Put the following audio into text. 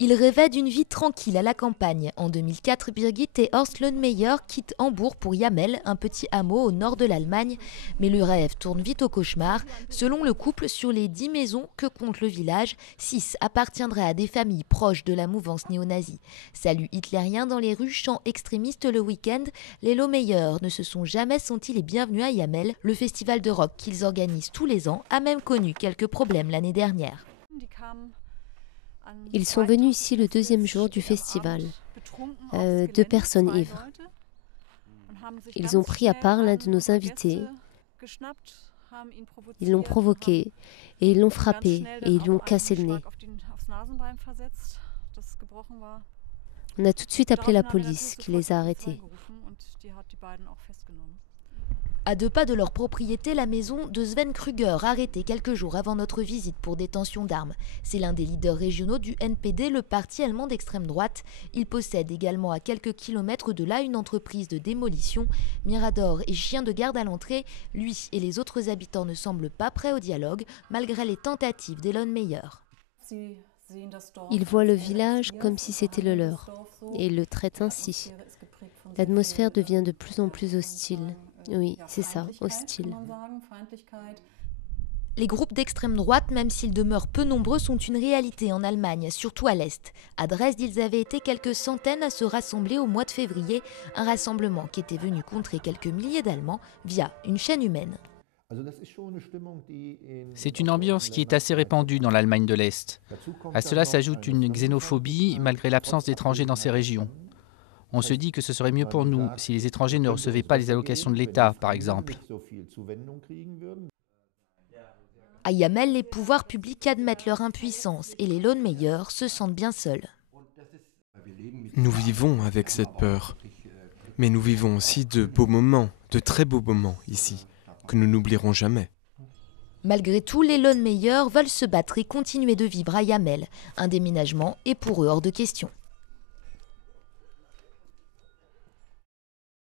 Ils rêvaient d'une vie tranquille à la campagne. En 2004, Birgit et Horst Löhnmeier quittent Hambourg pour Jamel, un petit hameau au nord de l'Allemagne. Mais le rêve tourne vite au cauchemar. Selon le couple, sur les 10 maisons que compte le village, 6 appartiendraient à des familles proches de la mouvance néo-nazie. Salut hitlérien dans les rues, chants extrémistes le week-end, les Löhnmeier ne se sont jamais sentis les bienvenus à Jamel. Le festival de rock qu'ils organisent tous les ans a même connu quelques problèmes l'année dernière. Ils sont venus ici le deuxième jour du festival, 2 personnes ivres. Ils ont pris à part l'un de nos invités, ils l'ont provoqué, et ils l'ont frappé, et ils lui ont cassé le nez. On a tout de suite appelé la police, qui les a arrêtés. À 2 pas de leur propriété, la maison de Sven Kruger, arrêtée quelques jours avant notre visite pour détention d'armes. C'est l'un des leaders régionaux du NPD, le parti allemand d'extrême droite. Il possède également à quelques kilomètres de là une entreprise de démolition. Mirador et chien de garde à l'entrée, lui et les autres habitants ne semblent pas prêts au dialogue, malgré les tentatives d'Elon Meyer. Ils voient le village comme si c'était le leur, et ils le traitent ainsi. L'atmosphère devient de plus en plus hostile. Oui, c'est ça, hostile. Les groupes d'extrême droite, même s'ils demeurent peu nombreux, sont une réalité en Allemagne, surtout à l'Est. À Dresde, ils avaient été quelques centaines à se rassembler au mois de février, un rassemblement qui était venu contrer quelques milliers d'Allemands via une chaîne humaine. C'est une ambiance qui est assez répandue dans l'Allemagne de l'Est. À cela s'ajoute une xénophobie malgré l'absence d'étrangers dans ces régions. On se dit que ce serait mieux pour nous si les étrangers ne recevaient pas les allocations de l'État, par exemple. À Jamel, les pouvoirs publics admettent leur impuissance et les Löhnmeier se sentent bien seuls. Nous vivons avec cette peur, mais nous vivons aussi de beaux moments, de très beaux moments ici, que nous n'oublierons jamais. Malgré tout, les Löhnmeier veulent se battre et continuer de vivre à Jamel. Un déménagement est pour eux hors de question.